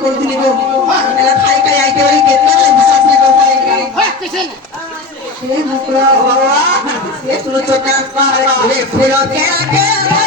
करतली गो त्याला खाई काय ऐके वळी घेतला विश्वास नाही करता कसे हे मुकरा हे तुला चोका हे फुलं केला केला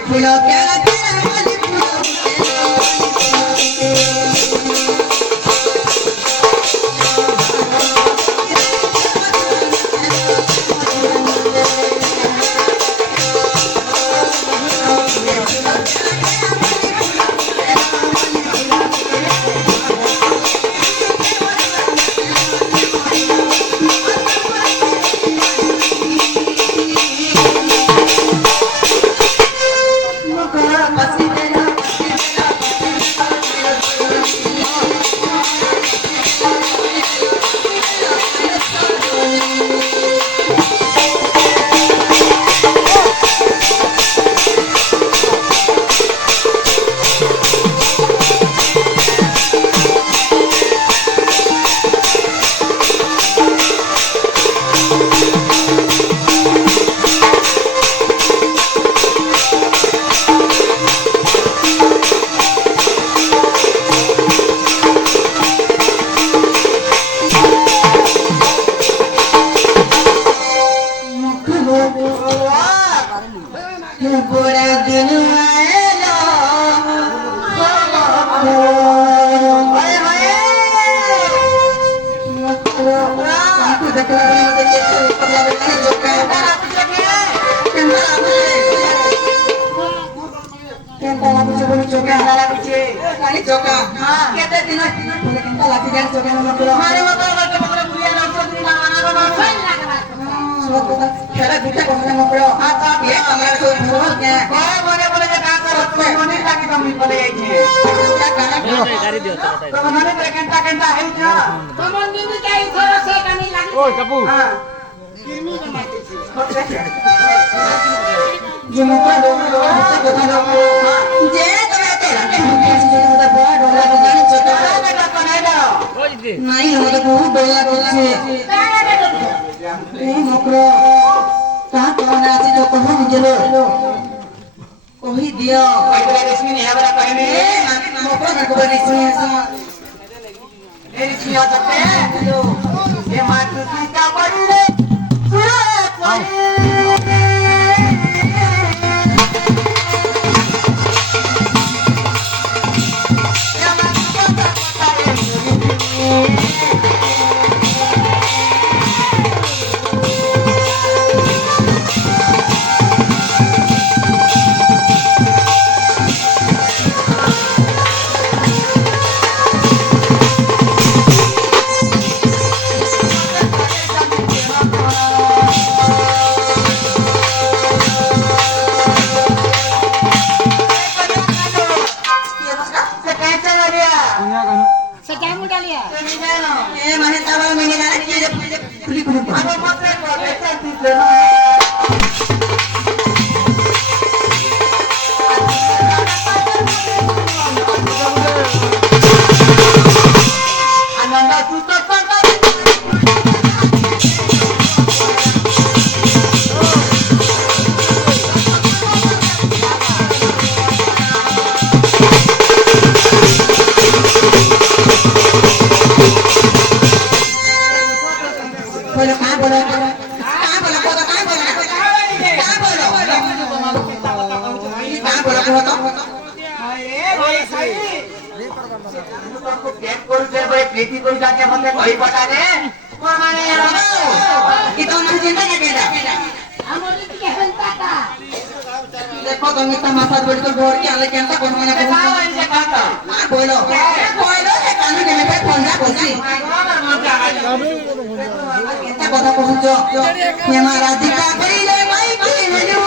फुलं नहीं हम तो बहुत डोला करछे ए मकरो ता कोना अछि जो कहू गेलो कहि दियो आइबरा रेशमी ने हमरा कहने मकरो ना को रेशमी ए रेशमी आ सकते ए मातु सीता पड़ले काय बोला कोता काय बोला काय बोला कोता प्रीति को जाके मतलब वही बता दे itu masih cinta ya beda देखो तुम इतना मसाज बड़ी तो बोल के अलग कैंसा कौन मैंने बोलो बोलो ये कानून के में फोन जा बोलती कैसा बता पहुंचो ये हमारा दिखा गई ले भाई की मेनू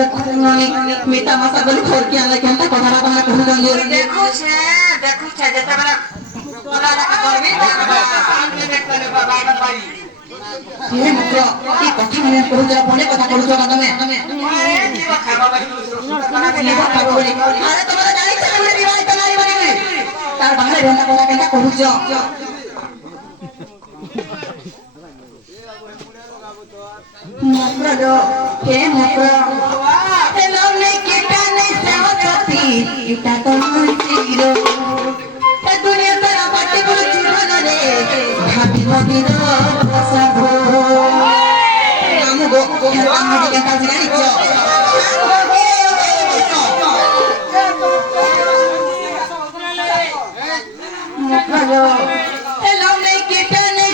मीठा मसा गली खोल के आला केंता कथारा तमने कहू गंगे देखू छे जेता बला तोरा ला करबी सामने देख तने बाबा पाई ये मुको की कथि में कहू जा कोने कथा कहू छ तमे ए जीवा खाबा बाई सुना के लेबा खाबा बोली अरे तमरा जाई छ हमरे विवाह तनारी बनी तार बाहर रहना कोना केंता कहू छ मुकरो के मुकरो हेलो नहीं किटा नहीं सेवती किटा तो मुंशीरो ते दुनिया तेरा बाटी को जीवन रे भाभी भाभी रो सब हमगो हम के काज गाड़ी छ मुकरो हेलो नहीं किटा नहीं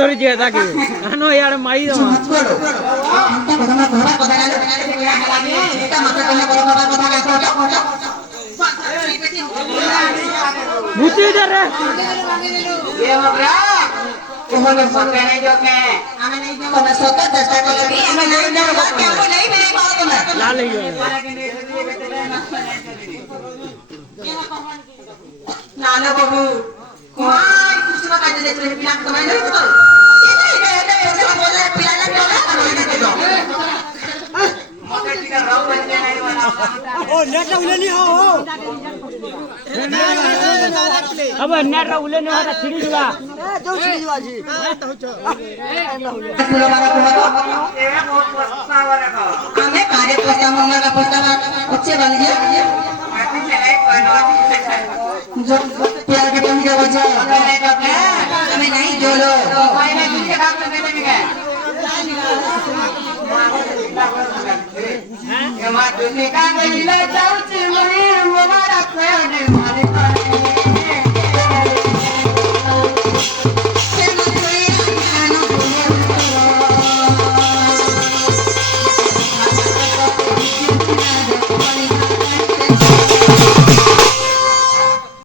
ধরেছি তাকে আনো ইয়ার মাই দাও মত করো এটা কথা না ঘোড়া কথা গেল এটা মাথা কলে বড় কথা গেল বুঝি রে ये मगरा उन्होंने सोचा नहीं जो के हमें नहीं जो मैं सोचा चेष्टा कर लगी हमें नहीं जो क्या को नहीं मिले बात में ला ले नाना बाबू कोई कुछ ना काज देख रहे पिला तो मैं नहीं तो ये कहते ऐसे बोल रहे पिला ना क्यों ना हमें दे दो मगर टीका राव बन के नहीं वाला ओ नेटा उले नहीं हो अब नेटा उले नहीं होता छिड़ी जुगा जो छिड़ी जुगा जी हमें कार्यकर्ता मंगल का प्रस्ताव अच्छे बन गया जो प्यार के तुम के वजह हमें नहीं जोलो ये मां तुझे का गली ले जाऊं चिमनी मुबारक है मारे